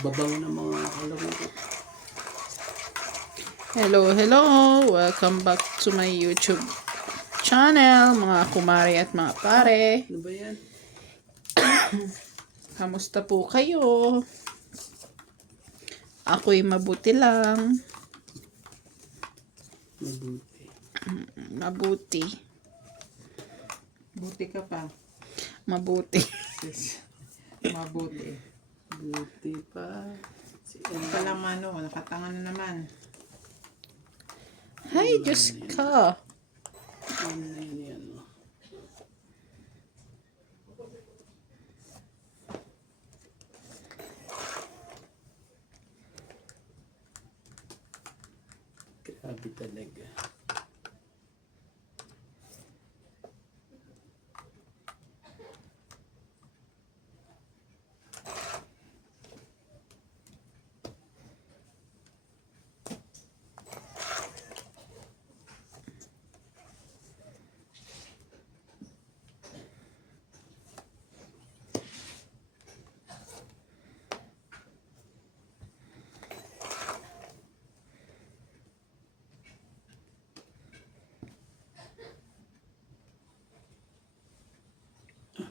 Babaw na mga alam ko. Hello, hello! Welcome back to my YouTube channel, mga kumare at mga pare. Ano ba yan? Kamusta po kayo? Ako'y mabuti lang. Mabuti. Mabuti. Buti ka pa. Mabuti. Sis. Mabuti. Buti pa. Si Palang mano, nakatanga na naman. Hay, Diyos ka. ano na yun yan. Oh. Grabe talaga.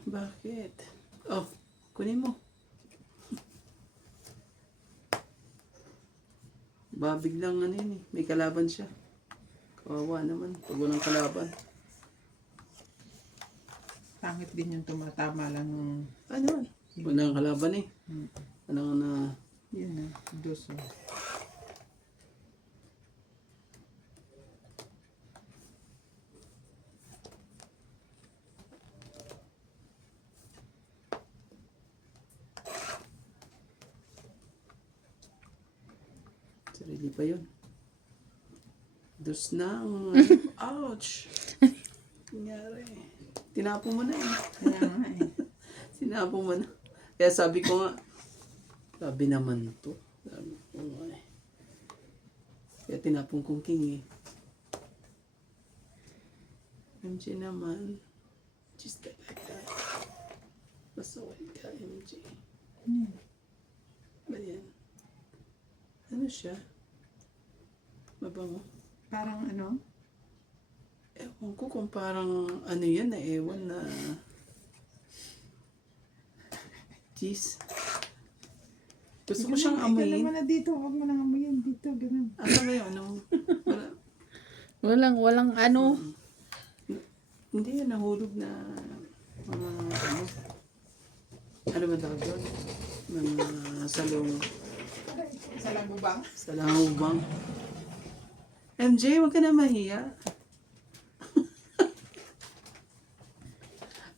Bakit? Oh, kunin mo. Biglang ano yun eh. May kalaban siya. Kawawa naman. Pag walang kalaban. Pangit din yung tumatama lang ng... Ano? Walang kalaban eh. Ano na... Yun na, dos. Oh. Sarili pa yun. Dos na. Ouch! Nangyari. Tinapon mo na eh. Kaya nga eh. Sinapon mo na. Kaya sabi ko nga, sabi naman to. Sabi ko nga eh. Kaya tinapon kong king eh. MJ naman. Just like that. Masaway ka, MJ. Ba yan? Ano siya? Mabango? Parang ano? Ewan ko kung parang ano yan na ewan na cheese. Gusto ko siyang Ikaw amuyin. naman na dito, huwag mo nang amuyin dito, ganun. Ano ba yun? Ano? Walang ano. Hindi yan nahulog na mga ano. Ano ba tawag doon? Mga salong Sa lambubang? salangubang. MJ, huwag ka na mahiya.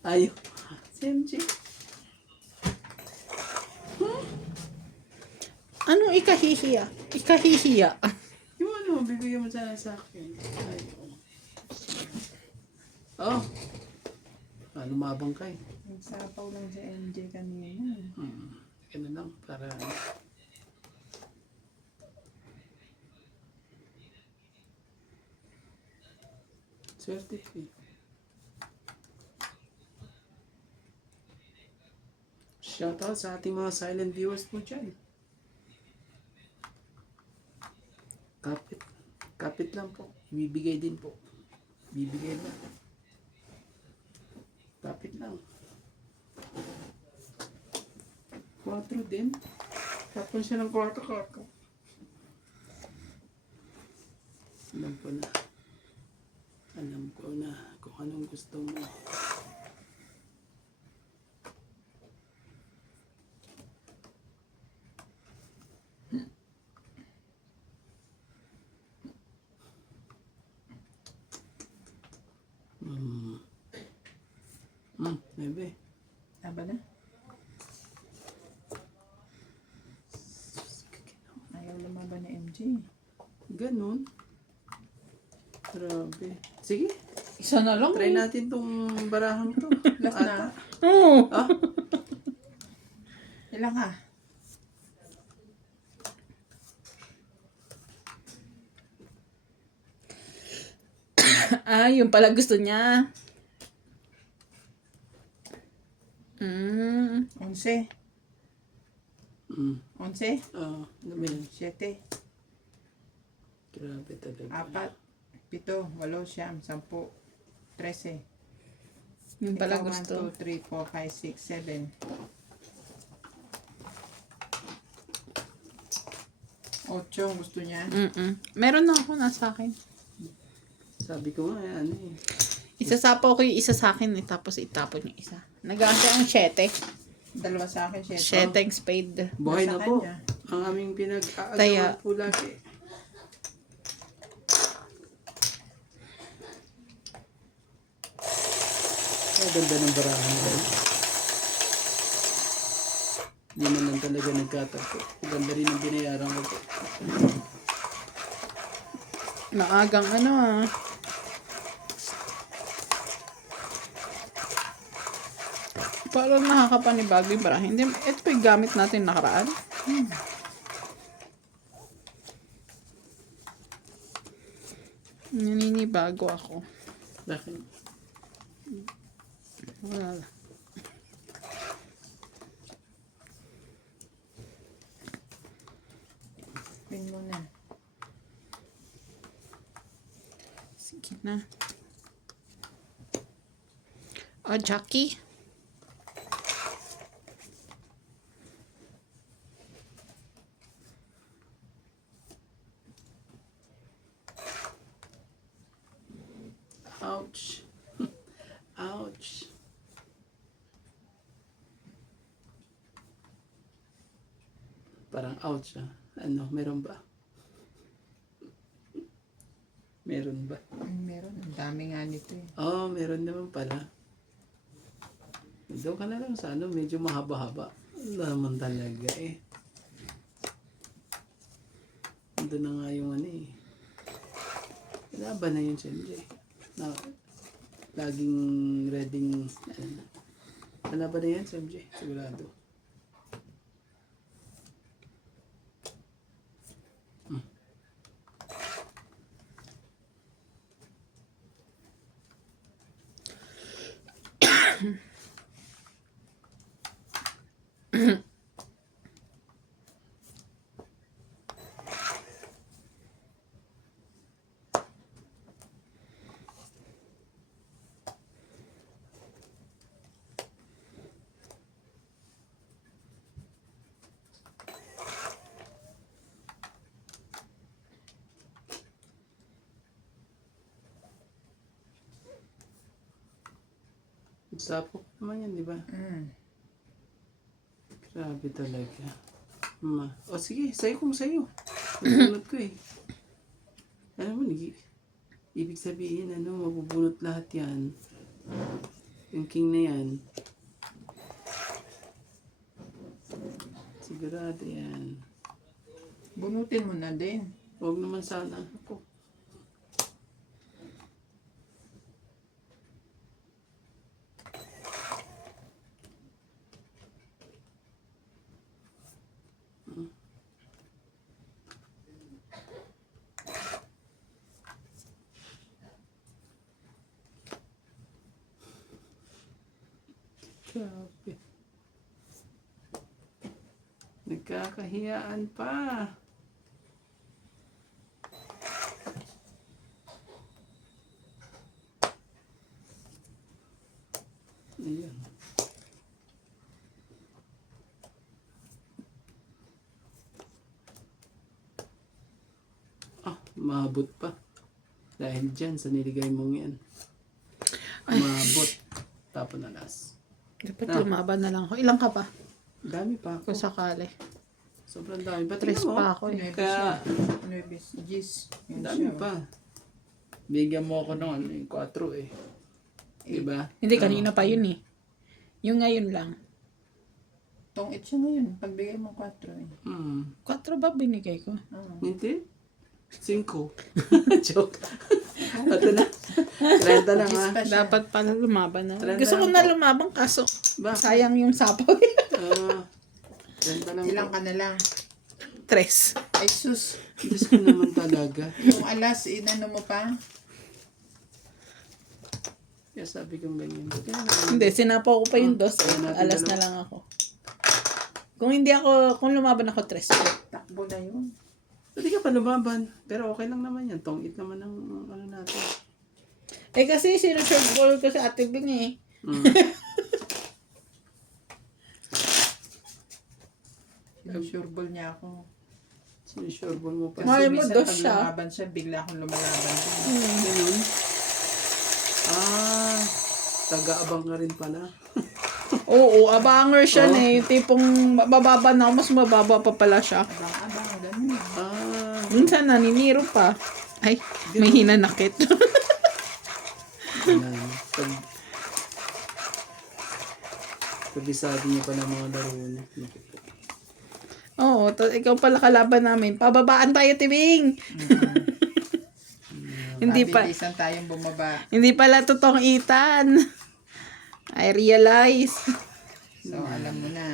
Ayaw. Si MJ. Anong ikahihiya? Ikahihiya. Yung ano, bibigyan mo sana sa akin. Ayaw. Oh. Lumabang ka eh. Nagsapaw lang si MJ kanina. Ganun lang para... Swerte eh. Shoutout sa ating mga silent viewers po dyan. Kapit lang po. Ibibigay din po. Bibigay lang. Kapit lang. 4 din. Tapon siya ng kwarto-kwarto. Alam ko na. Alam ko na kung anong gusto mo. Bebe. Aba na? Ayaw lumaban ni MJ. Ganun. Grabe. Sige, Isa na lang. try natin tong barahang to. Last na? Oo. Ah, Ilang ka? Yung pala gusto niya. 11. 11, Ano ba yan? 7, Grabe talaga. 4, 7, 8, 9, 10, 13. Yung pala Ikaw, gusto. 1, 2, 3, 4, 5, 6, 7. 8 gusto niya. Meron na ako nasa akin. Sabi ko nga, ano eh. Isasapaw ko yung isa sa akin eh, tapos itapon yung isa. Nag-aantay ang 7. Dalawa sa akin, 7. 7 spade. Buhay na Nasa po. kanya. Ang aming Taya. pinag-aagawan po lagi. Ang ganda ng barahan nila. Hindi man lang talaga nagkatagpo. Ang ganda rin ang binayaran ko po. Maagang ano ah. Parang nakakapanibago yung barahan. Hindi, ito pa yung gamit natin nakaraan. Naninibago ako. Bakit? Wala lang. Pin mo na. Sige na. Oh, Jackie. Ouch. Ouch. Parang ouch ah. Ano, meron ba? Meron ba? Meron. Ang dami nga nito eh. Oo, meron naman pala. Doon ka na lang sa ano, medyo mahaba-haba. Wala naman talaga eh. Doon na nga yung ano eh. Wala ba na yun, siyempre? Na, laging reading, ano. Wala ba na yan, siyempre? Sigurado. Sapo naman yan, di ba? Grabe talaga. O sige, sa'yo kung sa'yo. Mabubunot ko eh. Alam mo, ibig sabihin, ano, mabubunot lahat yan. Yung king na yan. Sigurado yan. Bunutin mo na din. Huwag naman sana. Ako. Grabe. Nagkakahiyaan pa. Ayan. Maabot pa. Dahil dyan sa niligay mong yan. Maabot. Tapon na last. Dapat lumaban na lang ako. Ilang ka pa? Dami pa ako. Kung sakali. Sobrang dami. Ba't 3 mo? pa ako eh. Kaya, Nuebes. Gis. Yan dami siya. pa. Bigyan mo ako ng 4 eh. Diba? Hindi, kanina pa yun eh. Yung ngayon lang. Tong siya ngayon. Pagbigay mo 4 eh. 4 ba binigay ko? Hindi? 5. Joke. Ito na. 30 lang ha. Dapat pala lumaban na. Trend Gusto ko na na lumaban kaso Bakit? sayang yung sapaw. 30 lang Ilang po. ka na lang. 3. Ay sus. Diyos ko naman talaga. Yung alas, inano mo pa? Kaya sabi kong ganyan. Kaya naman. Hindi, sinapaw ko pa yung dos. Kaya natin Alas dalawa. na lang ako. Kung lumaban ako, 3. Takbo na yun. Hindi ka pa lumaban. Pero okay lang naman yan. Tong-it naman ng ano natin. Eh kasi sinuserve ball ko sa Ate Bing eh. Mm. Sinusureball niya ako. Sinusureball mo pa. Mahal mo, minsan dos pag siya. lumaban siya, bigla akong lumalaban din. Ganun. Ah, taga-abang ka rin pala. Oo, abanger siya Oh. eh. Yung tipong bababa na ako, mas mababa pa pala siya. Abang-abang, ganun. Ah, Minsan naniniro pa. Ay, may hinanakit. yan. Kabisado niya pa ng mga laro niya. Oo, ikaw pala kalaban namin. Pababaan tayo, Tibing! Hindi pa, Mabilisan tayong bumaba. hindi pala totoong Ethan. I realize. So, alam mo na.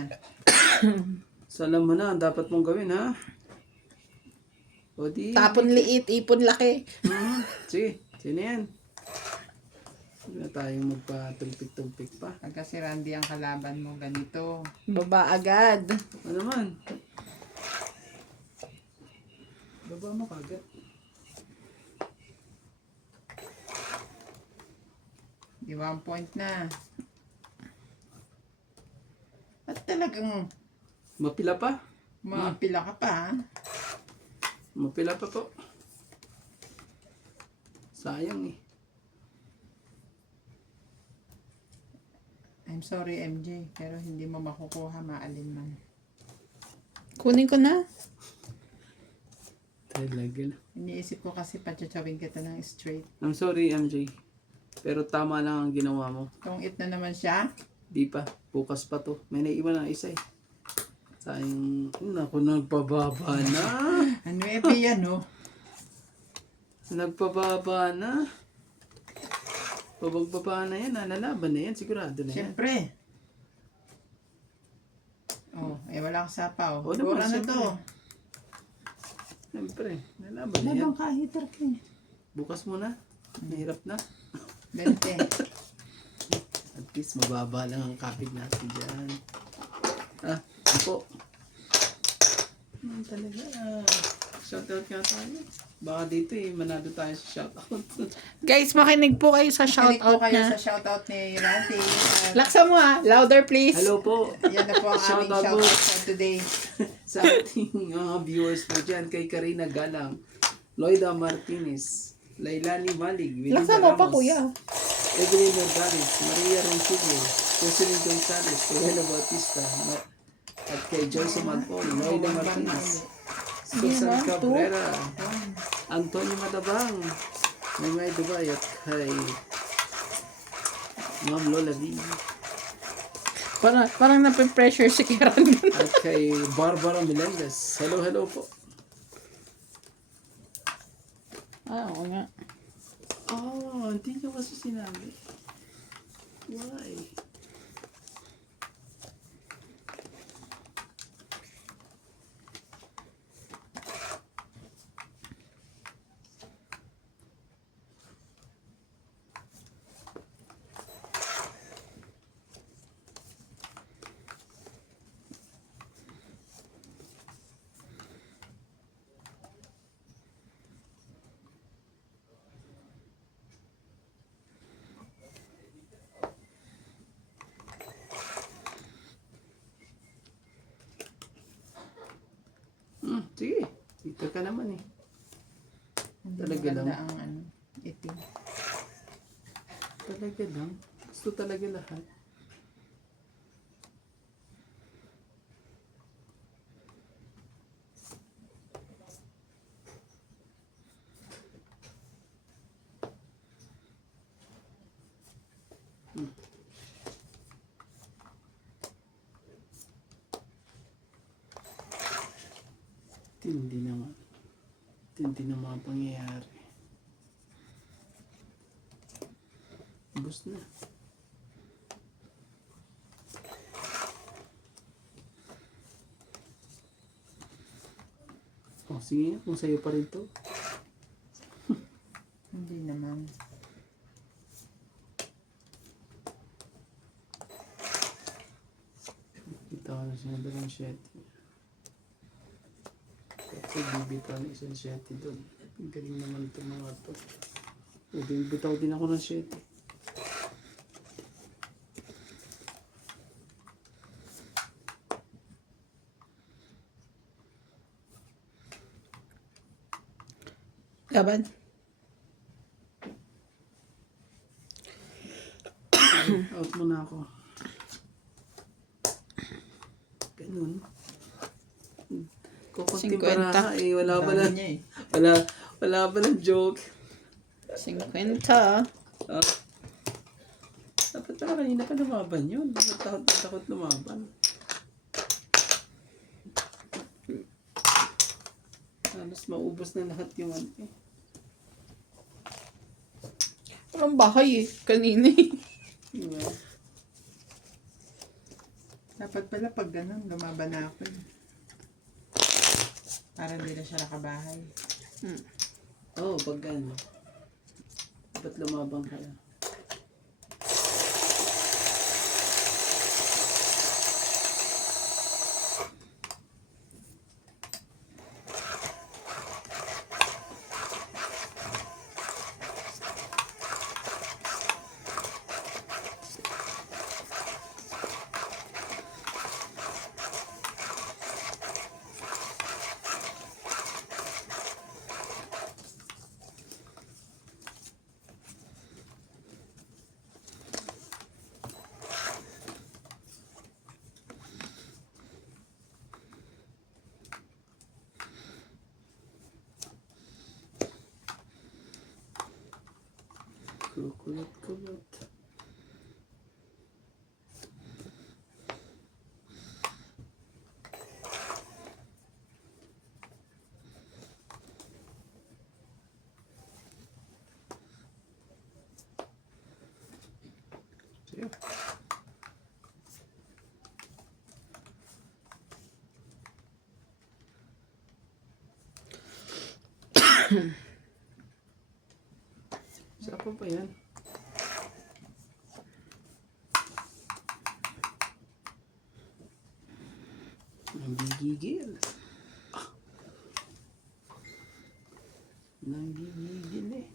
So, alam mo na, ang dapat mong gawin, ha? O di... Tapon liit, ipon laki. Sige, sino yan? Huwag na tayong magpatumpik-tumpik pa. Pagka si Randy ang kalaban mo, ganito. Baba agad. Ano naman? Baba mo kagad. Di 1 point na. At talagang Mapila pa? mapila ka pa, ha? Mapila pa po. Sayang eh. I'm sorry, MJ, pero hindi mo makukuha maalin man. Kunin ko na. Talaga. Iniisip ko kasi patsatawin kita ng straight. I'm sorry, MJ. Pero tama lang ang ginawa mo. Kung it na naman siya, Di pa. Bukas pa to. May naiwan na isa eh. Sayang. Naku, nagpababa na. ano yan, no? Nagpababa na. Pabagbaba na yan. Nalalaban na yan. Sigurado na yan. Siyempre. Oh, wala kang sapa, oh. Oo naman, Bura na siyempre. to. Siyempre. Nalalaban na yan. Labang kahiter ka eh. Bukas mo na. Mahirap na. 20. At least mababa lang ang kapit natin dyan. Ah, ako. Talaga. Shoutout nga tayo. Baka dito eh, manado tayo sa shoutout. Guys, makinig po kayo sa Kinig po shoutout kayo niya. sa shoutout ni Randy. At Laksa mo louder please. Hello po yan na po ang aming Shoutout po. shoutout for today. sa ating mga viewers po dyan. Kay Karina Galang, Loida Martinez, Lailani Malig, Laksa mo pa kuya. Evelyn Nogales, Maria Ronchillo, Jocelyn Gonzalez, Rogelio Bautista, at kay Joyce Malpon, Loida Martinez, Susan One, two. Cabrera, Antonio Matabang, Mamay Dubai, at kay Ma'am Lola V, Parang nape-pressure si Kiran. at kay Barbara Melendez. Hello, hello po. Oo nga. Oh, hindi niyo kasi sinabi. Why? Sige, dito ka naman eh. Hindi Talaga maganda lang. ang itim. Talaga lang. Gusto talaga lahat. Tindi naman. Tindi na mga pangyayari. Ubus na. Oh, sige nga, kung sa'yo pa rin to. Hindi naman. Kita ko na siya ganda ng 7. Kasi bibitaw ng isang 7 doon. Ang galing naman itong mga to. Bibitaw din ako ng 7. Laban. Out muna ako. Ganun. Kukunting 50. baraha eh. Wala pa Dami lang. niya eh. Wala pa lang joke. 50. Ah. Dapat na kanina pa lumaban yun. Takot lumaban. Halos maubos na lahat yung ano eh. Walang bahay eh. Kanina eh. Diba? Dapat pala pag ganun, lumaban na ako eh. Para hindi na siya nakabahay. Oo, pag ano. Dapat lumabang ka na. Kulot. Sige. Sarap pa yan. Nanggigigil. Nanggigigil eh.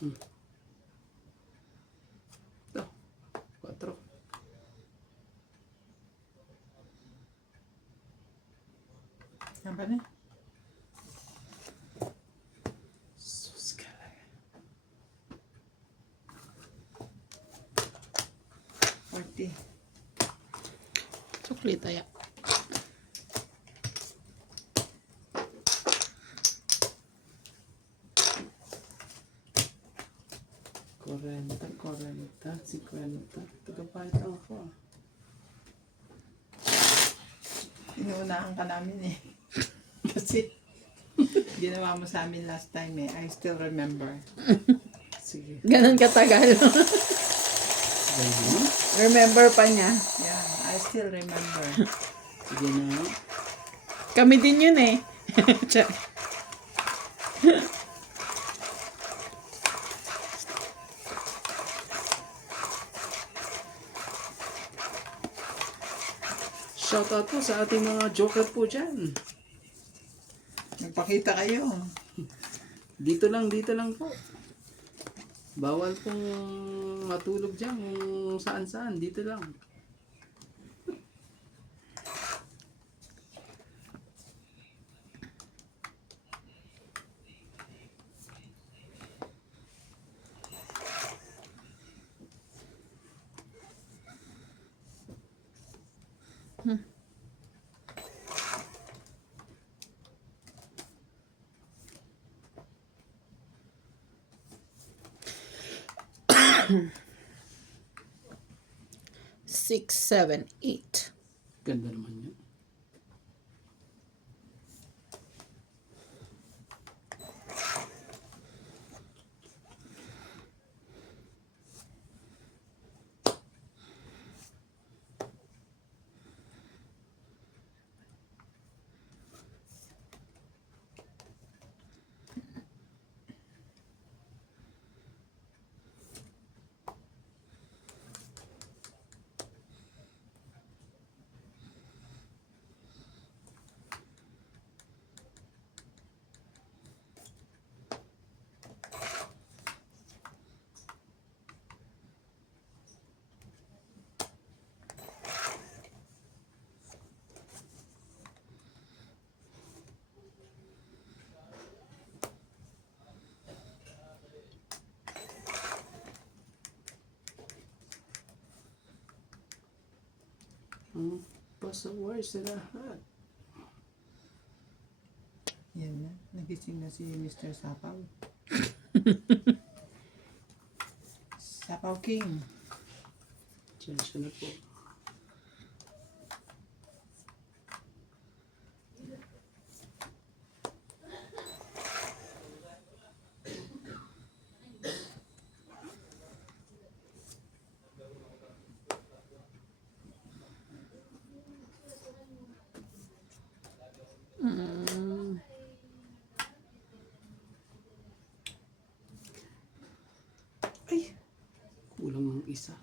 Ito. 4. Yan pa na. Sus ka lang. 40. Sukli tayo. Quarenta, 50. Tagapahit lang ako ah. Inuunahan ka namin eh. Kasi ginawa mo sa amin last time eh. I still remember. Sige. Ganun katagal. Ganun. Remember pa niya. Yeah, I still remember. Sige na. Kami din yun eh. Shoutout po sa ating mga joker po dyan. Nagpakita kayo. Dito lang po. Bawal pong matulog dyan kung saan-saan. Dito lang. 6, 7, 8. Ganda naman yun. Pasaway sa lahat. Yan na. Nagising na si Mr. Sapaw. Sapaw King. Diyan siya na po. Ay! Kulang ng isa.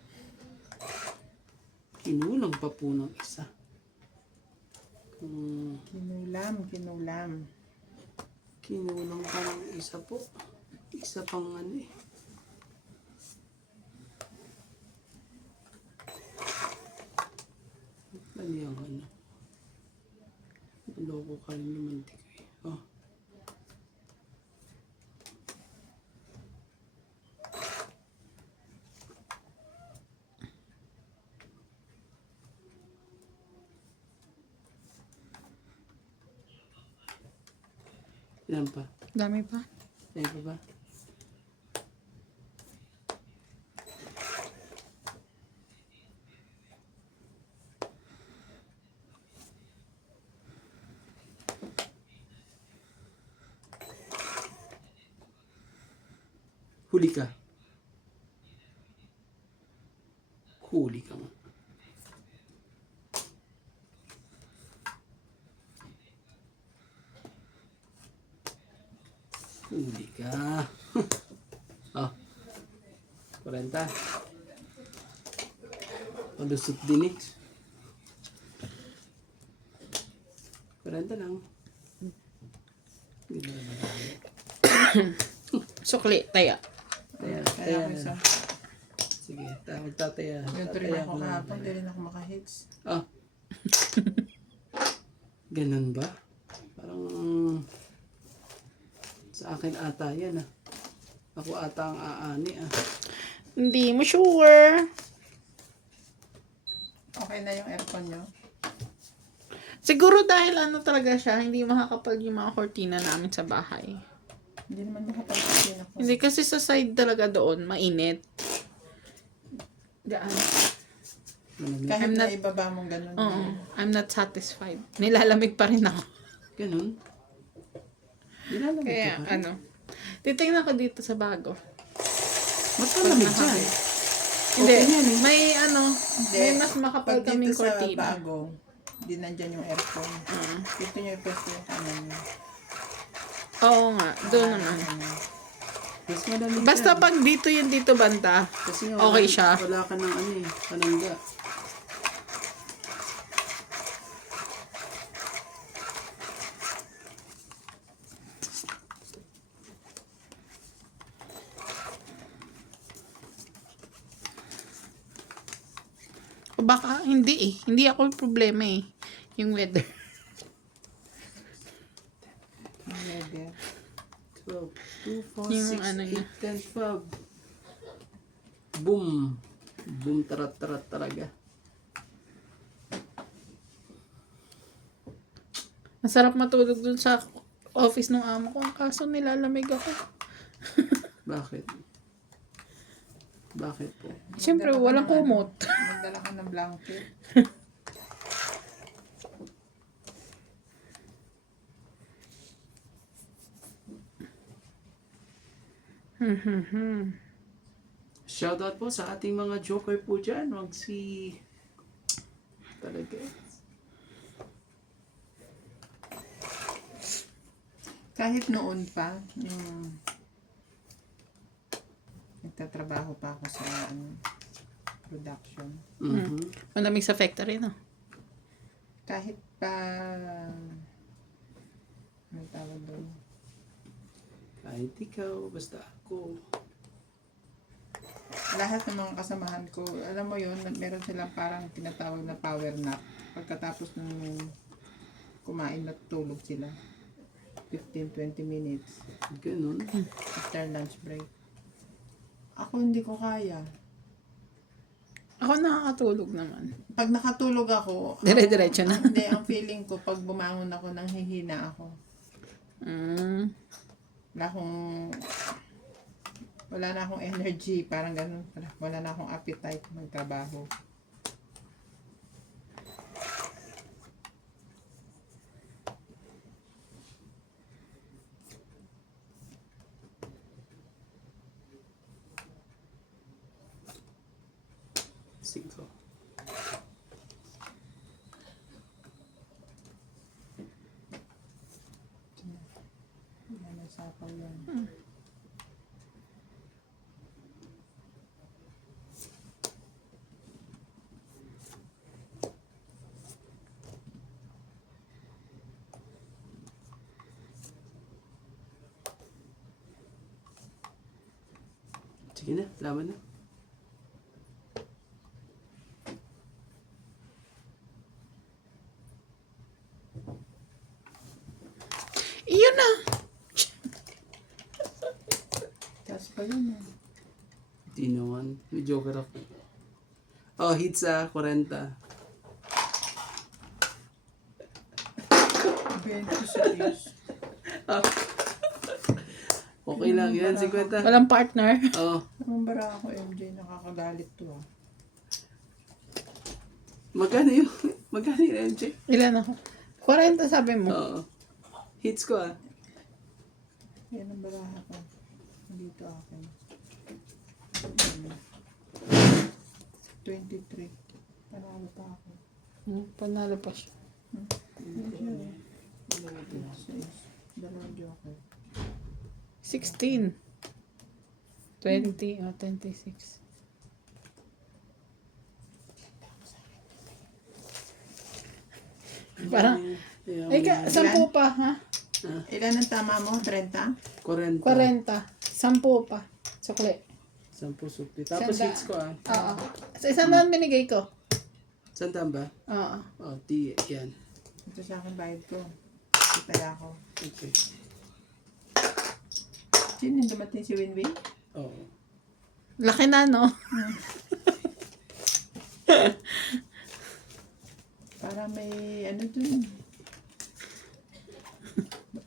Kinulang pa po ng isa. Kinulam. Kinulang pa ng isa po. Isa pang ano eh. Mali ang ano. Loko ka rin naman tigay. Oh. Ilan pa? Dami pa. Ilan pa ba? Huli ka. Huli ka nga. Huli ka. Oh. 40. Palusot din eh. 40 lang. Hindi na marami. Sukli, taya. Taya, Kaya taya ako na. isa. Sige, magtataya. Yung tuloy Tataya ako ko na. kahapon, hindi rin ako makahits. Ah. Ganun ba? Parang sa akin ata yan ah. Ako ata ang aani ah. Hindi mo sure. Okay na yung aircon nyo? Siguro dahil ano talaga siya, hindi makakapal yung mga kortina namin sa bahay. Hindi naman makapagpasin ako. Hindi kasi sa side talaga doon, mainit. Diyan. Malamig. Kahit I'm na not- ibaba mong ganun. Oo. I'm not satisfied. Nilalamig pa rin ako. Ganun. Nilalamig ka Kaya, pa rin. ano. Titingnan ko dito sa bago. Ba't ka lamig dyan? Hindi. Okay yan eh. May ano, Hindi. may mas makapal Pag kaming dito sa kortina. bago, hindi nandyan yung aircon. Dito nyo ipwesto yung kanan nyo. Oo nga, doon naman. Mas malamig Basta yan. pag dito yung dito banda, Kasi nga, okay wala- siya. Wala ka ng ano eh. Panangga. o baka hindi eh. Hindi ako yung problema eh. Yung weather. Leather. 12, 2, 4, Yung 6, ano niya. 8, 10, 12. Boom. Boom, tarat-tarat talaga. Masarap matulog dun sa office ng amo ko. Ang kaso nilalamig ako. Bakit? Bakit po? Siyempre, walang kumot. Magdala ka ng blanket. Shoutout po sa ating mga joker po dyan. Wag si... Talaga. Kahit noon pa, nagtatrabaho pa ako sa production. Malamig sa factory, no? Kahit pa, ano tawag doon? Kahit ikaw, basta ako. Lahat ng mga kasamahan ko, alam mo yun, meron silang parang tinatawag na power nap. Pagkatapos ng kumain, natutulog sila. 15-20 minutes Ganun. after lunch break. Ako hindi ko kaya. Ako nakakatulog naman. Pag nakatulog ako, Dire-diretso na. Hindi, ang feeling ko, pag bumangon ako, nanghihina ako. Wala na akong energy, parang ganun. Wala na akong appetite magtrabaho. Cinco. Yan, nasapaw yan. Sige na, laban na. Iyon na. Tapos pa yun eh. Di naman. May joker ako. Oh, hits 40. 26. Okay lang yan, 50. Walang partner. Oh, Ang bara ako, MJ, nakakagalit to ah. magkano yung MJ? Ilan ako? 40 sabi mo. Oo. Hits ko ah. Yan ang baraha ko. Dito akin. 23. Panalo pa ako. Panalo pa siya. Dalawang joker. 16. 20 o 26. Parang, ay ka, 10 pa, ha? Ilan ang tama mo? 30? 40. 40. 10 pa. Sukli. 10 sukli. Tapos Sanda. hits ko ah. Oo. Sa isang daan binigay ko. Sandaan ba? Oo. Oh, di yan. Ito sa akin bayad ko. Kitaya ako. Okay. Sino yung dumating si Winwin? Oo. Laki na, no? Para may ano dun.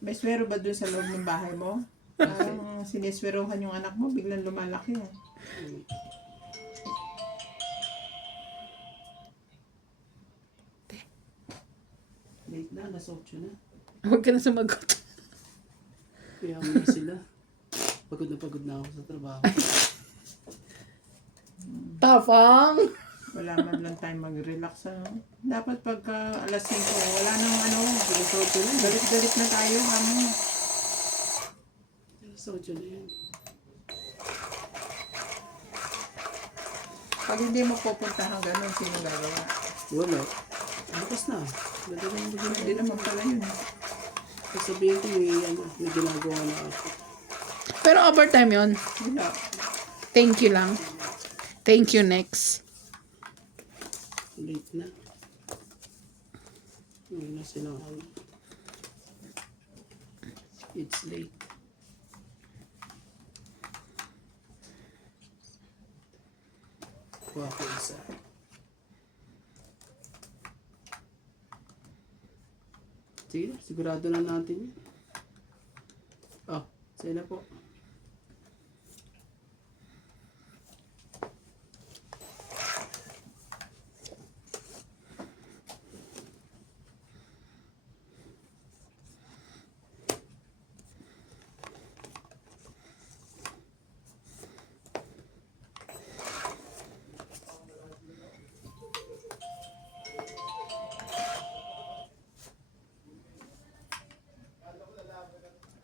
May swero ba dun sa loob ng bahay mo? Parang siniswerohan yung anak mo, biglang lumalaki. Late na, nasa 8 na. Huwag ka na sumagot. Kaya mo sila. Pagod na ako sa trabaho. Tapang! Wala man lang time mag-relax. Ano? Dapat pagka alas 5, wala nang ano, galit-galit na tayo. Ano? Nasa 8 na yan. Pag hindi mo pupuntahan ganun, sino gagawa? Wala. Bukas na. Hindi naman pala yun. Sasabihin ko may ginagawa na ako. Pero overtime yon. Wala. Thank you lang. Thank you, next. Late na. Hindi na sila. It's late. Kuha ko isa. Sige, sigurado na natin yun. Oh, sa'yo na po.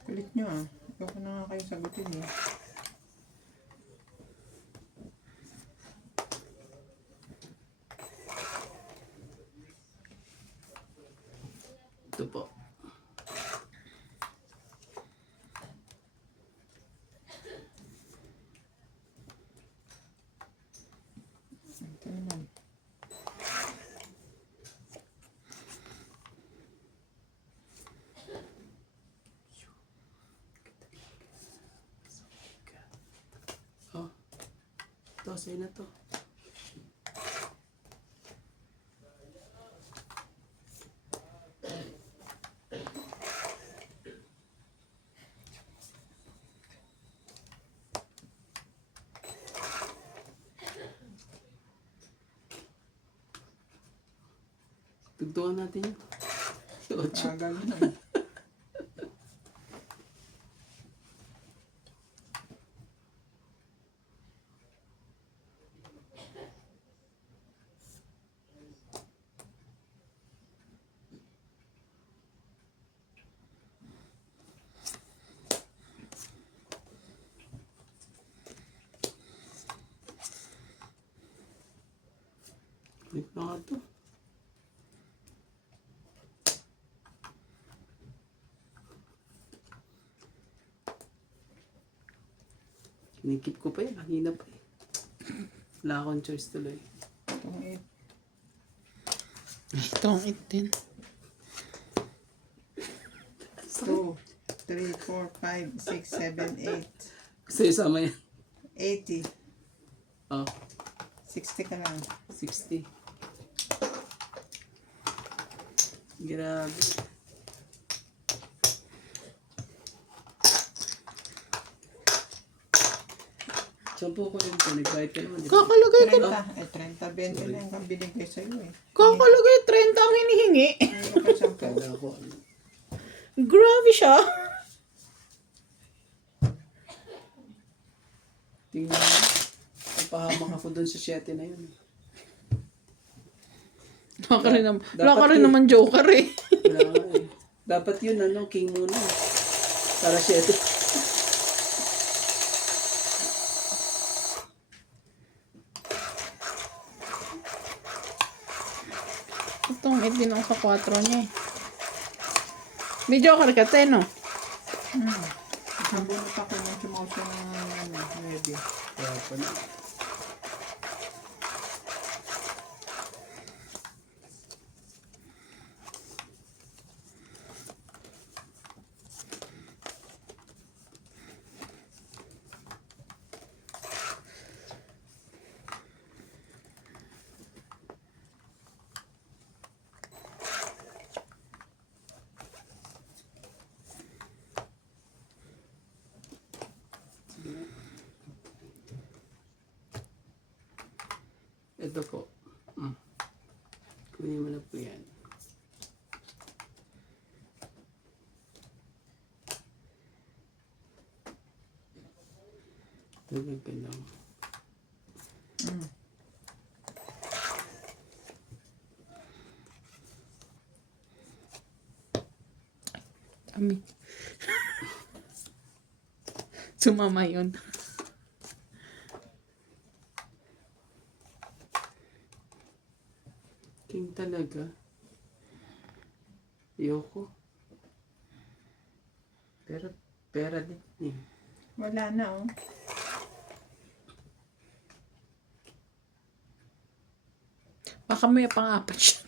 Kulit nyo ah. Ikaw ko na nga kayo sagutin eh. Ito po. Ito naman. Oh. Ito, sa'yo na to. Tugtuan natin yun. Ocho. Agal na. Click na nga to. Kinikip ko pa yan. Kanina pa eh. Wala akong choice tuloy. Itong Ito ang 18. 2, 3, 4, 5, 6, 7, 8. Gusto isama yan. 80. Oh, 60 ka lang. 60. Grabe. Sampu ko yun po. Nag-bite ka naman. di ba? Kakalagay ko na. 30. Eh, 30, 20 na yung binigay sa'yo eh. Kakalagay 30 ang hinihingi. Ano ka siyang Kala ko. Grabe siya. Tingnan mo. Napahamak ako dun sa 7 na yun. Wala ka rin naman joker eh. Wala nga eh. Dapat yun ano, king muna. Para 7. Itong 18 ang sa 4 niya eh. May joker ka, te, no? Isang bunot ako nung sumauso ng ano, 9. Kaya pala. Ito po. Kunin mo na po yan. Tugag ka lang. Ami. Sumama yun. King talaga. Ayoko. Pero, pera din eh. Wala na oh. Baka may pang-apat siya.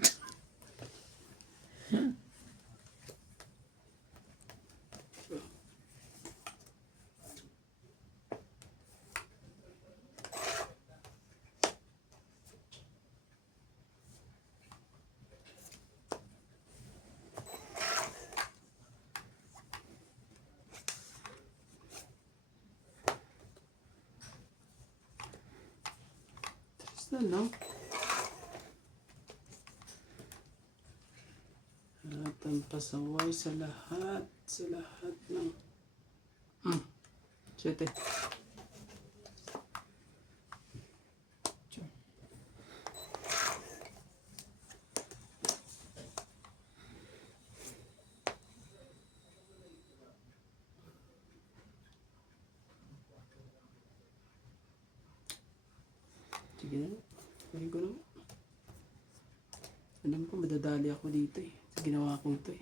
Basta no? At ang pasaway sa lahat ng... 7. Sige na. Kunin ko na. Alam ko, madadali ako dito eh. Sa ginawa ko ito eh.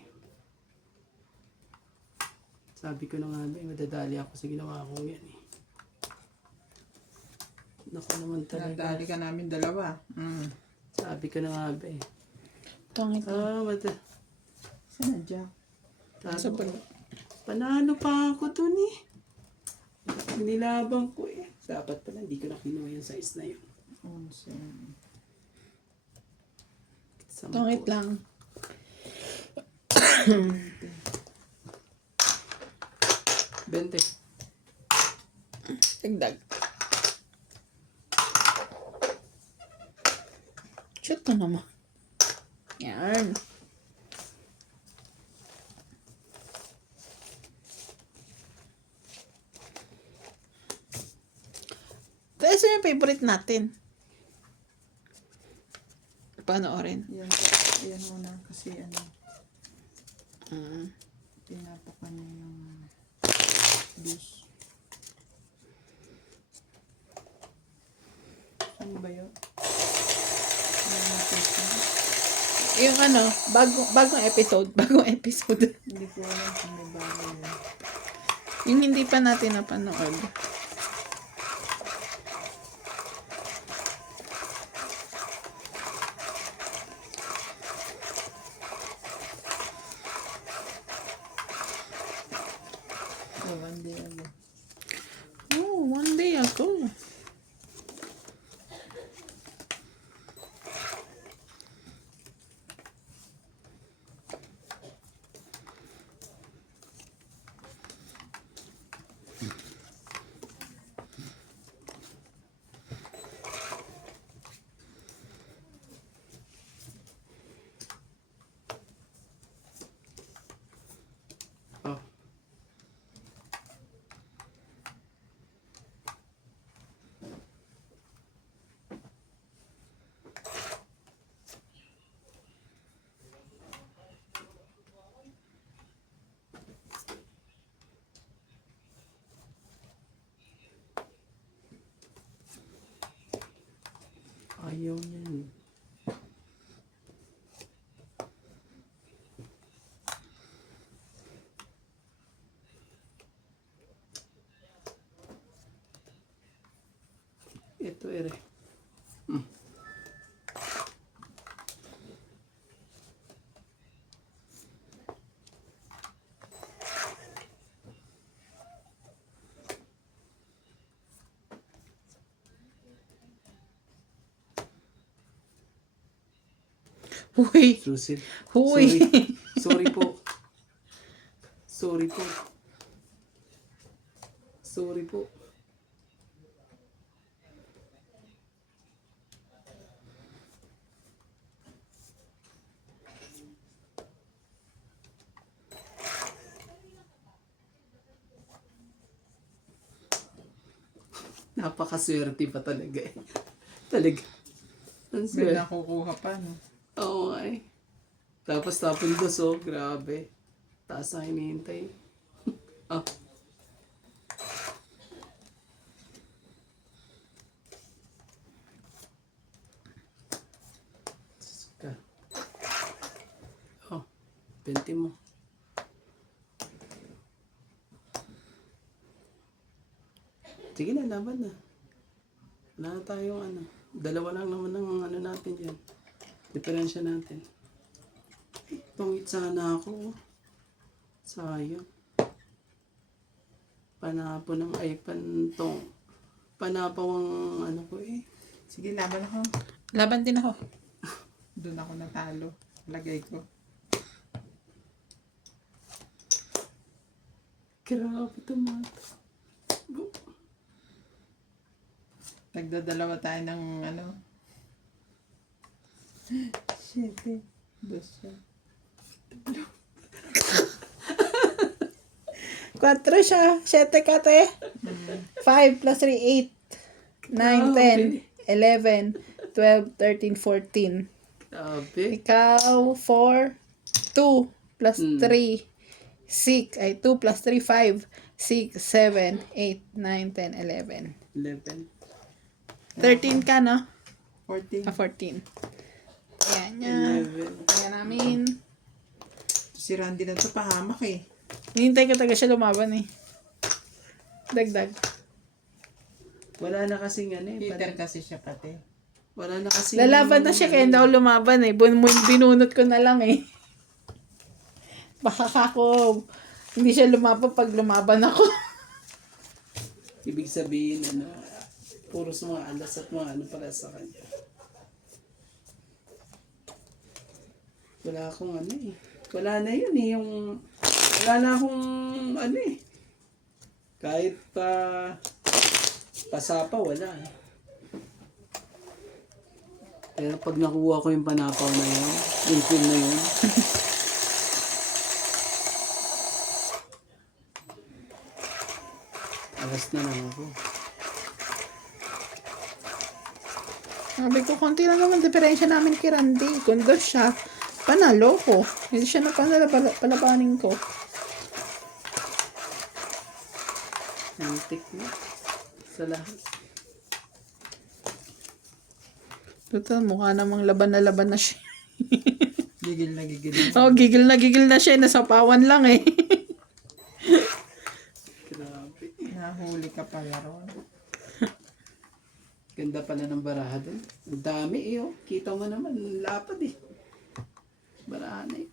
Sabi ko na nga ba, madadali ako sa ginawa ko yan eh. Naku naman talaga. Nadali ka namin dalawa. Sabi ko na nga ba eh. Tungit lang. Saan na Jack? Sa Sabi ko, puno. panalo pa ako dun eh. Nilabang ko eh. Dapat pala, hindi ko na kinuha yung size na yun. 11. Tungit lang. 20. Dagdag. Shoot ka naman. Yan. Ito yung favorite natin. Panoorin. Yan muna kasi ano, Mm. pinapakan niya yung views. Ano ba yun? Yung ano, bagong episode. Bagong episode. Hindi ko alam kung may bago yun. Yung hindi pa natin napanood. One day ago. Oh, one day ago. Oh. Ayaw niyan. Ito ere. Uy. Susil. Huy. Sorry. Sorry po. Sorry po. Sorry po. Napakaswerte pa talaga eh. Talaga. Ang May swerte. nakukuha pa, no? Oo nga eh. Tapos tapon dos oh. Grabe. Taas na hinihintay. Ah. Ka. Oh. 20 mo. Sige na, laban na. Wala na tayong ano. Dalawa lang naman ang ano natin dyan. Diferensya natin. Tungit sana ako. Sayang. Panapo ng ay pantong. Panapaw ang ano ko eh. Sige, laban ako. Laban din ako. Doon ako natalo. Lagay ko. Grabe tomato. Nagdadalawa tayo ng ano. 7. 2. 4 siya. 7 ka, te. 5 plus 3, 8. 9, 10, 11, 12, 13, 14. Grabe. Ikaw, 4, 2 plus 3, 6. Ay, 2 plus 3, 5, 6, 7, 8, 9, 10, 11. 11. 13 ka, no? 14. 14. Ayan yan. 11. Ayan namin. Si Randy na to pahamak eh. Hinintay ko taga siya lumaban eh. Dagdag. Wala na kasing ano eh. Peter kasi siya pati. Wala na kasing... Lalaban na siya kaya hindi ako lumaban eh. Binunot ko na lang eh. Baka ako, hindi siya lumaban pag lumaban ako. Ibig sabihin, ano, puro sa mga alas at mga ano pala sa kanya. Wala akong ano eh. Wala na yun eh. Wala na akong ano eh. Kahit pasapa, wala eh. Pero pag nakuha ko yung panapaw na yun, yung film na yun, alas na lang ako. Sabi ko, konti lang naman diferensya namin kay Randy. Kung doon siya, panalo ko. Hindi siya napanalo, palabanin ko. Antik na. Sa lahat. Total, mukha namang laban na siya. Gigil na gigil. Oh, gigil na siya. Nasapawan lang eh. Grabe. Nahuli ka pala ron. Ganda pala ng baraha doon. Ang dami eh oh. Kita mo naman, lapad eh. Baraha na eh.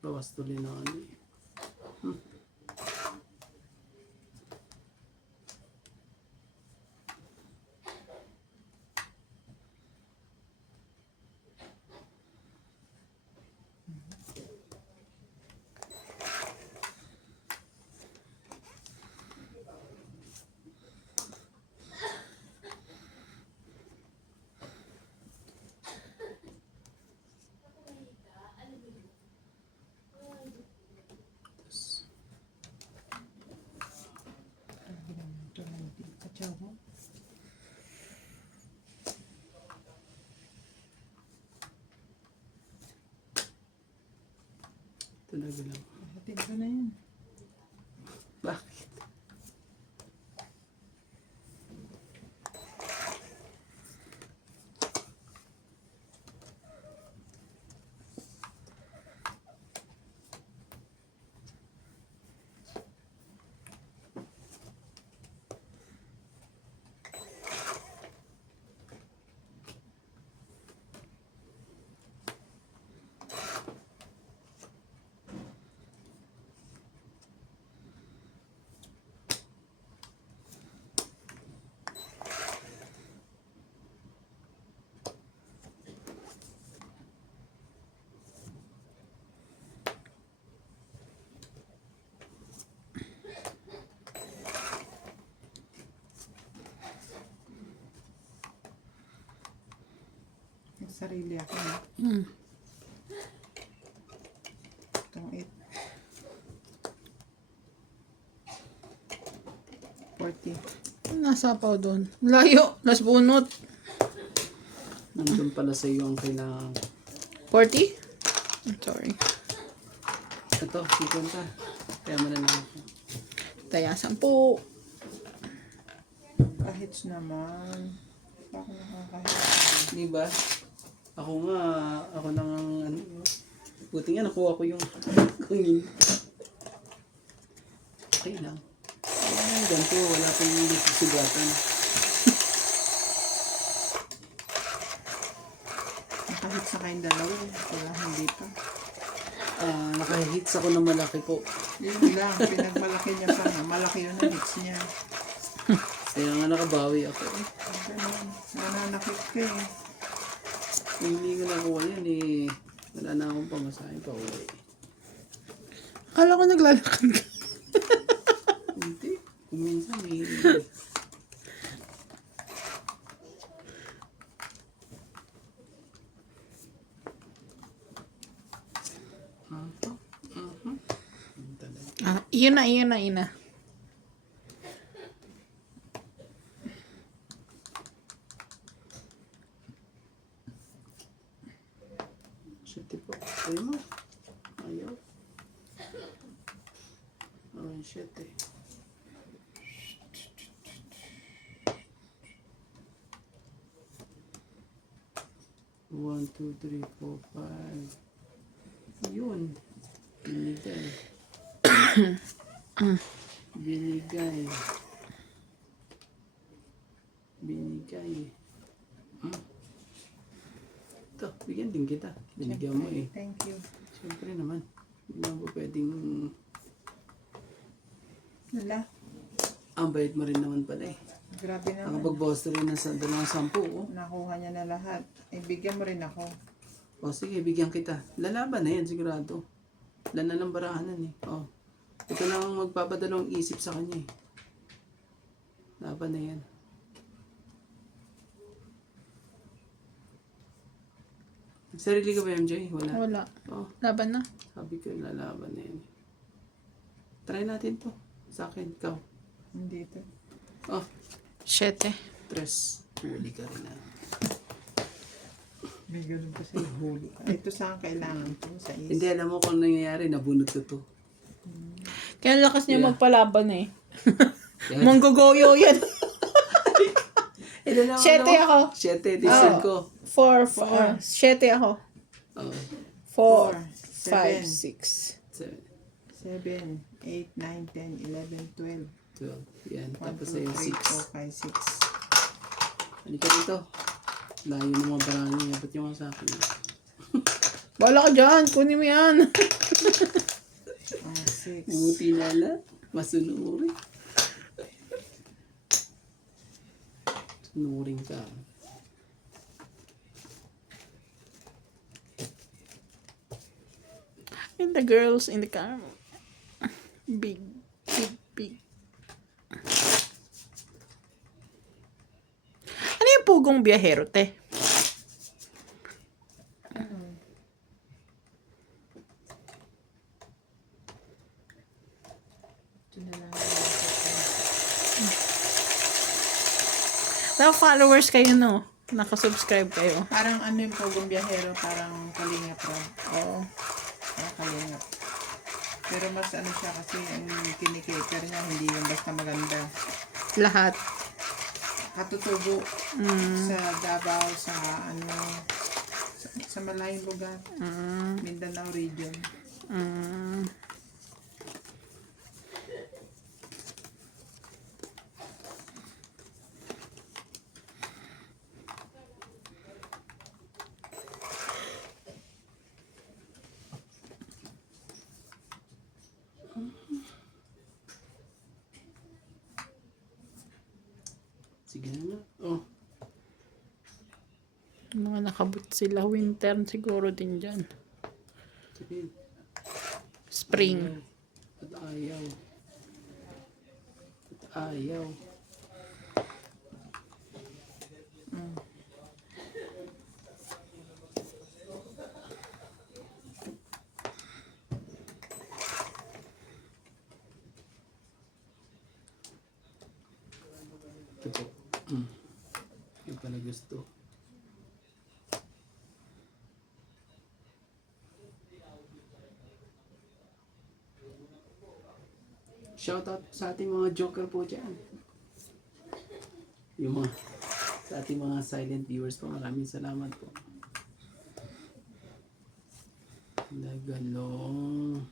Bawas tuloy na ano eh. Ito Randy. Kachaw mo. Talaga lang. Hatid ko na yan. Bakit? Sarili ako na. Itong 8. 40. Nasapaw doon. Layo. Las bunot. Nandun pala sa iyo ang kailangan. 40? I'm sorry. Ito, 50. Kaya mo na lang ako. Taya 10. Kahits naman. Ako nakakahit. Di ba? Ako nang ano. Buti nga nakuha ko yung kunin. Okay lang. Ay, ganito, wala pang hindi sugatan. Nakahit nakahits na kayong dalawa. Wala, hindi pa. Nakahits ako ng malaki po. Yun lang, pinagmalaki niya pa nga. Malaki yun ang hits niya. Kaya nga nakabawi ako. Ganun, nananakit ka eh. Kung hindi ko nakuha yan eh, wala na akong pamasahin pa uwi. Akala ko naglalakad ka. Hindi. Kung minsan may... Yun na. Shit po. Ayaw mo. Ayaw. Oh, shit eh. One, two, three, four, five. Yun. Binigay. Binigay. Binigay. Ito, bigyan din kita. Binigyan mo eh. Thank you. Siyempre naman. Hindi naman po pwedeng... Wala. Ang bayad mo rin naman pala eh. Grabe naman. Nakapag-boss rin ng 2,10 oh. Nakuha niya na lahat. Eh, bigyan mo rin ako. O sige, bigyan kita. Lalaban na yan, sigurado. Wala na lang barahanan eh. O. Ito lang ang magpapadalawang isip sa kanya eh. Laban na yan. Sarili ka ba, MJ? Wala. Wala. O, Laban na. sabi ko lalaban na yan. Try natin to. Sa akin, ikaw. Hindi ito. Oh, 7. tres. Huli ka rin na. May ganun pa sa'yo. Huli. Ito saan kailangan to? Sa is. Hindi, alam mo kung nangyayari, nabunot ko to. Kaya lakas niya Yeah. magpalaban eh. Yan. Monggogoyo yan. Ilan naman 7 ako. 7, decent ko. 4, 7 ako. Oh, 4, 7, 5, 6. 7, 7, 8, 9, 10, 11, 12. 12. Yan, 1, tapos 2, sa'yo 3, 4, 6. 5, 6. Halika dito. Layo ng mga barangay niya. Ba't yung mga sa akin? Bala ka dyan. Kunin mo yan. 6. Umuti na lang. Masunurin. Sunurin ka. And the girls in the car. Big. Ano yung pugong biyahero, te? Ito na lang. Now, followers kayo, no? Nakasubscribe kayo. Parang ano yung Pogong Biyahero, parang Kalingap Pro. Oo. Parang Kalingap. Pero mas ano siya kasi ang kinikater niya, hindi yung basta maganda. Lahat. Katutubo sa Davao, sa ano, sa malayong lugar. Mindanao region. Sige na. Oh. Mga nakabot sila. Winter siguro din dyan. Sige. Spring. At ayaw. At ayaw. Ito po. Yung pala gusto. Shoutout sa ating mga joker po dyan. Yung mga sa ating mga silent viewers po, maraming salamat po. Nagalong.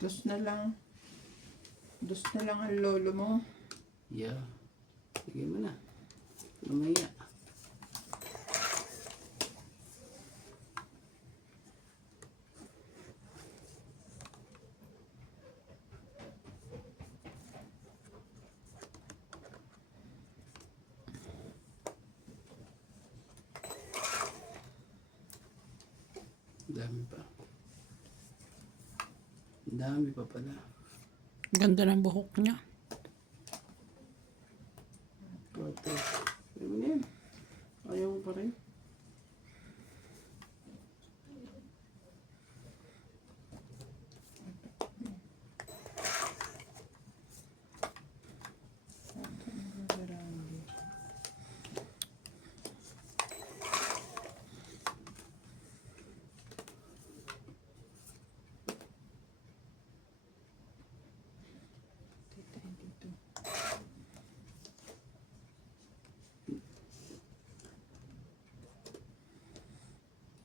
Dos na lang. Dos na lang ang lolo mo. Yeah. Sige mo na. Mamaya. Ang dami pa. Ang dami pa pala. Ganda ng buhok niya. Ito. Ayaw mo na yan. Ayaw mo pa rin.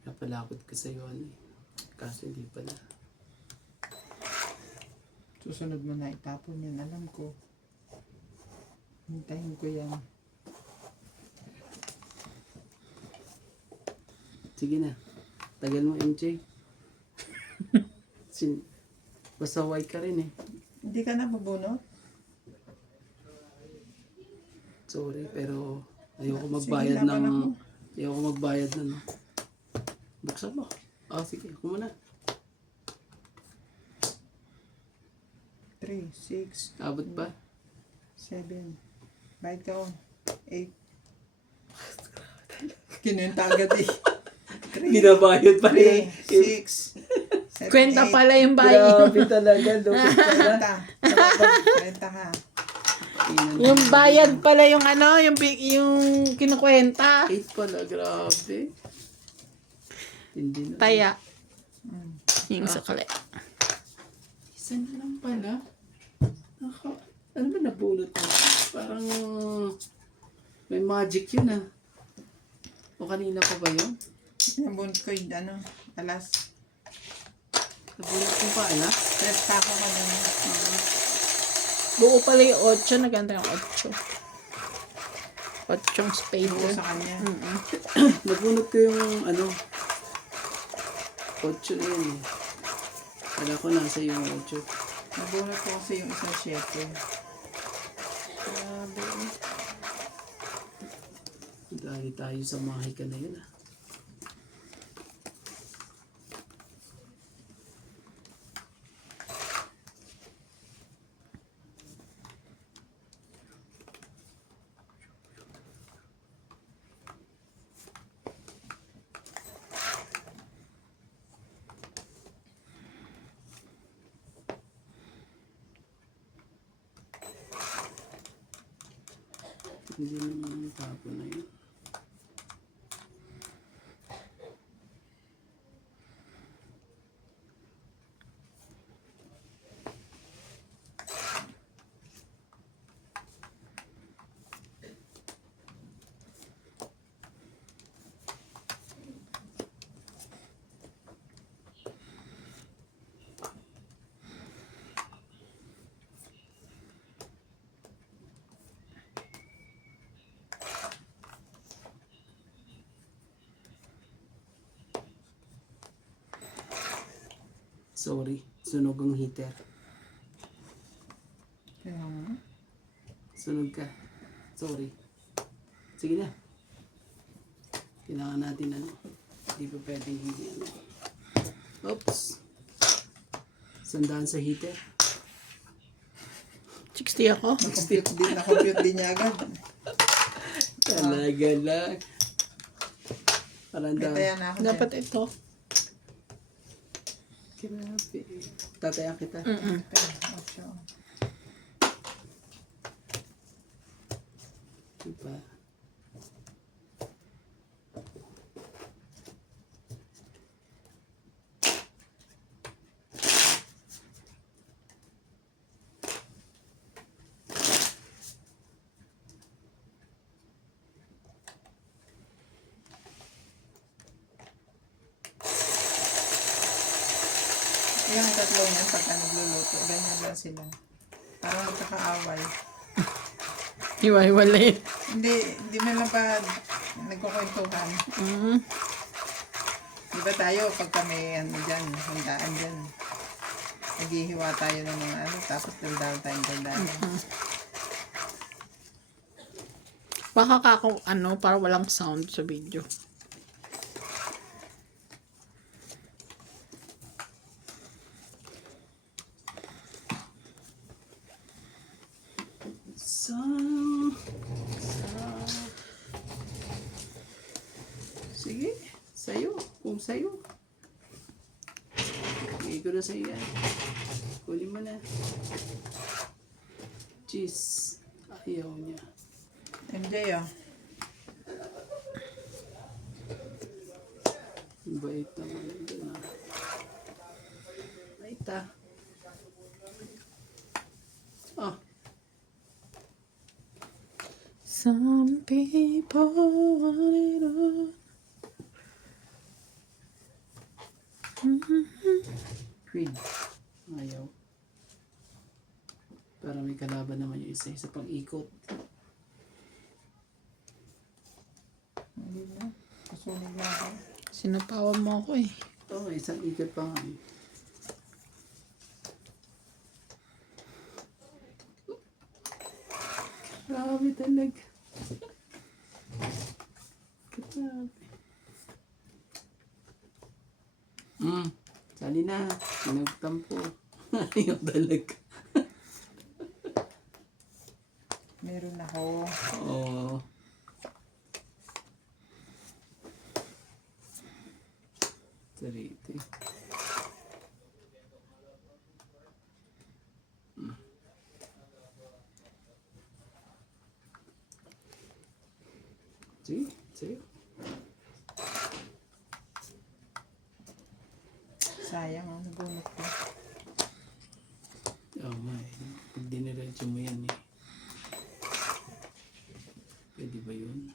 Napalakot ko sa'yo, ano eh. Kaso hindi pala. Susunod mo na itapon yan. Alam ko. Hintayin ko yan. Sige na. Tagal mo, MJ. Basta white ka rin eh. Hindi ka na bubunot? Sorry, pero ayoko Sige, magbayad laban ng... ako. Ayoko magbayad ng... Buksan mo. Ah, sige. Ako muna. 3, 6, Abot ba? 7. Bayad ka on. 8. Kinunta agad eh. 3, Binabayad pa rin. 6, 7, Kwenta 8. pala yung bayan. Grabe talaga. Lupit pala. 40 ka. Yung bayad pala yung ano, yung kinukwenta. 8 pala. Grabe. Hindi na. Taya. Mm. Yung sukli. Isa na lang pala. Ano ba nabulot mo? Parang may magic yun ah. O kanina pa ba yun? Nabunot ko yung ano, alas. Nabulot mo pa ala? Stress pa ako kanina. Buo pala yung 8. Naganda yung 8. 8 Buo spader. sa kanya. Nabunot ko yung ano. 8 na yun eh. Kala ko nasa yung 8. Nabunot ko kasi yung isang 7. Grabe. Dali tayo sa mahika na yun ah. Hindi naman tapo na yun. Sorry, sunog ang heater. Kaya nga. Sunog ka. Sorry. Sige na. Kailangan natin ano. Hindi pa pwedeng hindi ano. Oops. Sandaan sa heater. 60 ako. Na-compute din niya agad. Talaga lang. Parang May taya na ako dyan. Dapat ito. Grabe. Tatayan kita. Okay. Diba? Yung tatlo niyan, pagka nagluluto, ganyan lang sila. Parang magkakaaway. Hiwa-hiwalay. Hindi mo lang pa nagkukwentuhan. Mm. Di ba tayo, pagka may ano dyan, handaan dyan. Naghihiwa tayo ng mga ano, tapos daldal tayong daldal. Baka kako, para walang sound sa video. Sige, sa'yo. Kung sa'yo. Bigay ko na sa'yo yan. Kunin mo na. Cheese. Ayaw niya. MJ oh. Bait naman doon ah. Bait ah. Ah. Some people want it all. Creed. Ayaw. Para may kalaban naman yung isa pang ikot. Hindi na. Kasunog na ako. Sinapawan mo ako eh. Oo, isang ikot pa nga. Grabe talaga. Grabe. Sali na. Pinagtampo. Ayaw talaga. Meron ako. Oo. Sariti. Sige, sa'yo. Sayang oh, nabunot ko. Oo nga eh. Pag diniretso mo yan eh. Pwede ba yun?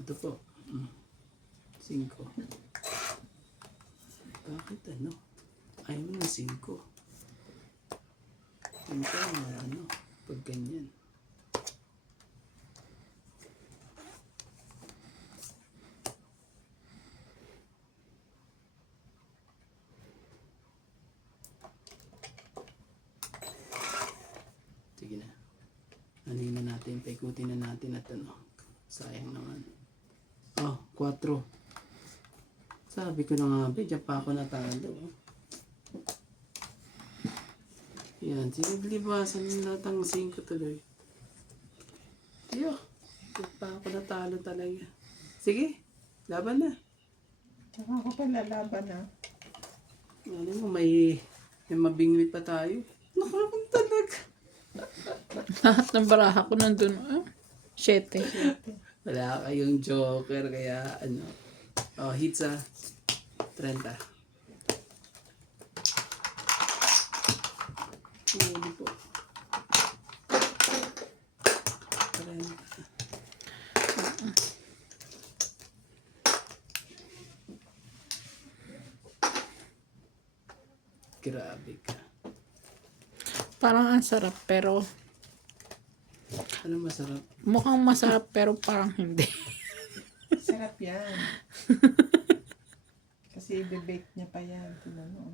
Ito po. 5. Bakit ano? Ayaw mo na 5. 5 ano? Pag ganyan. Sige na. Anin na natin, paikutin na natin at ano. Sayang naman. Oh, 4. Sabi ko na nga ba, dyan pa ako natalo. Yan, sinaglibasan yung latang 5 tuloy. Tiyo, dyan pa ako natalo talaga. Sige, laban na. Tsaka ako pala laban ah. Ano mo, may mabingwit pa tayo. Nakakang talaga. Lahat ng baraha ko nandun. 7. Wala kayong joker, kaya ano. Oh, hits ah. 30. Hindi po. 30. Grabe ka. Parang ang sarap pero Ano masarap? mukhang masarap pero parang hindi. Sarap yan. Kasi i-bake niya pa yan. Tingnan mo.